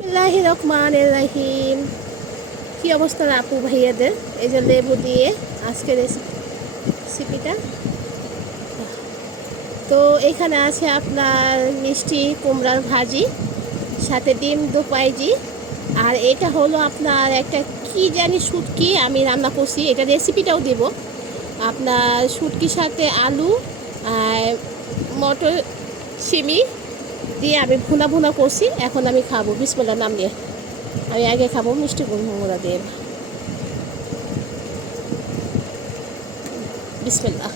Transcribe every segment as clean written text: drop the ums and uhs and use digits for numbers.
বিসমিল্লাহির রহমানির রহিম। কি অবস্থা আপু ভাইয়াদের? এই যে লেবু দিয়ে আজকের রেসিপিটা। তো এখানে আছে আপনার মিষ্টি কুমড়ার ভাজি, সাথে ডিম দু পাইজি। আর এটা হলো আপনার একটা কি জানি শুটকি আমি রান্না করছি, এটা রেসিপিটাও দেব। আপনার শুটকির সাথে আলু আর মটর সিমি দিয়ে আমি ভুনা ভুনা করছি। এখন আমি খাবো, বিসমিল্লাহ নাম দিয়ে। আমি আগে খাবো মিষ্টি কুমড়া দিয়ে। বিসমিল্লাহ।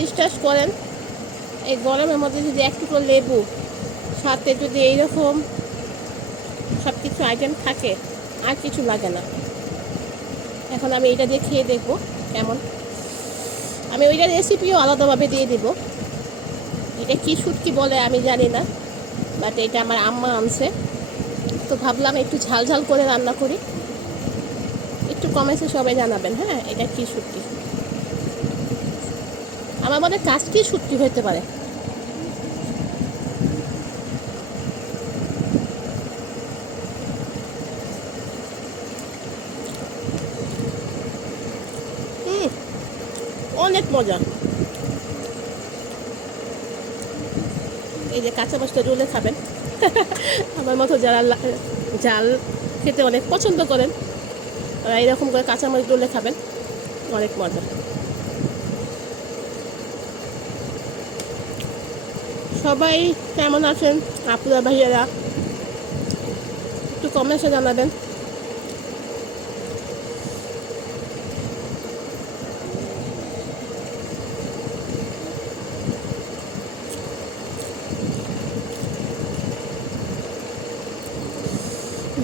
বিশ্বাস করেন, এই গরমের মধ্যে যদি একটু করে লেবু সাথে যদি এইরকম সব কিছু আইটেম থাকে, আর কিছু লাগে না। এখন আমি এটা দিয়ে খেয়ে দেখবো কেমন। আমি ওইটার রেসিপিও আলাদাভাবে দিয়ে দেব। এটা কী শুটকি বলে আমি জানি না, বাট এটা আমার আম্মা আনছে, তো ভাবলাম একটু ঝাল ঝাল করে রান্না করি। একটু কমেন্টসে সবাই জানাবেন, হ্যাঁ, এটা কী শুটকি। আমার মনে কাজ কী শুটকি হতে পারে। অনেক মজা। এই যে কাঁচা মাছটা রোলে খাবেন আমার মতো যারা ঝাল খেতে অনেক পছন্দ করেন, তারা এরকম করে কাঁচা মাছ রোলে খাবেন, অনেক মজা। সবাই কেমন আছেন আপুরা ভাইয়েরা, একটু কমেন্টে জানাবেন।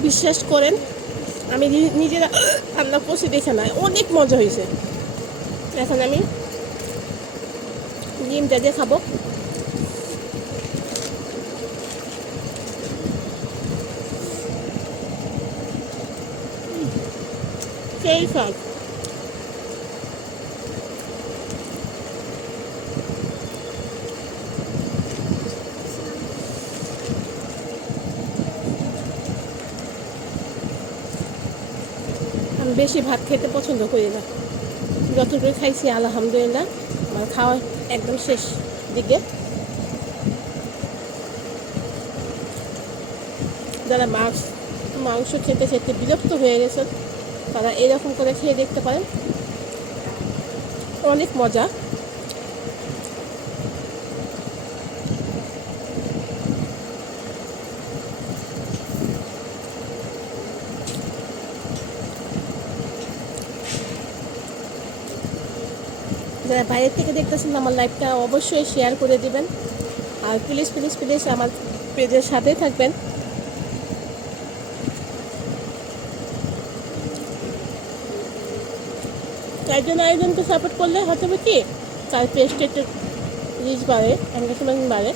বিশ্বাস করেন, আমি নিজেরা রান্না করছি দেখে না, অনেক মজা হয়েছে। এখন আমি ডিমটা দিয়ে খাবো। সেই স্বাদ। আমি বেশি ভাত খেতে পছন্দ করি না, যতটুকু খাইছি আলহামদুলিল্লাহ, আমার খাওয়া একদম শেষ দিকে। যারা মাংস খেতে খেতে বিরক্ত হয়ে গেছেন, তারা এরকম করে খেয়ে দেখতে পারেন, অনেক মজা। যারা বাইরের থেকে দেখতেছেন আমার লাইভটা অবশ্যই শেয়ার করে দিবেন, আর প্লিজ প্লিজ প্লিজ আমার পেজের সাথে থাকবেন। একজন আরেকজনকে সাপোর্ট করলে হয়তো কি তার পেজটা একটু রিচ বাড়ে, এনগেজমেন্ট বাড়ে,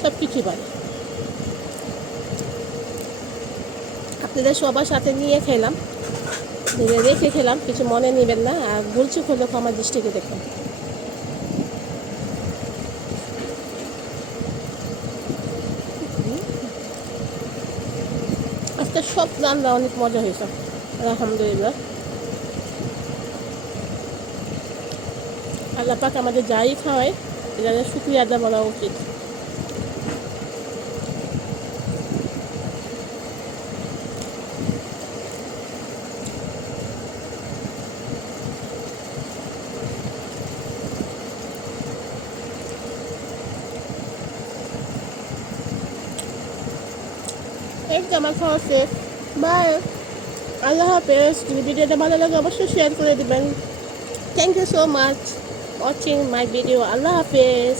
সব কিছুই বাড়ে। আপনাদের সবার সাথে নিয়ে খেলাম, নিজে রেখে খেলাম, কিছু মনে নেবেন না, আর বলছি হলেও আমার দৃষ্টিকে দেখবেন। আজকে সব রান্না অনেক মজা হয়েছে আলহামদুলিল্লাহ। আল্লাহ পাক আমাদের যাই খাওয়ায় এটা শুকরিয়া আদা বলা উচিত। এই যে আমার খাওয়া শেষ, বাই, আল্লাহ হাফেজ। যদি ভিডিওটা ভালো লাগে অবশ্যই শেয়ার করে দেবেন। Thank you so much watching my video. Allah হাফেজ।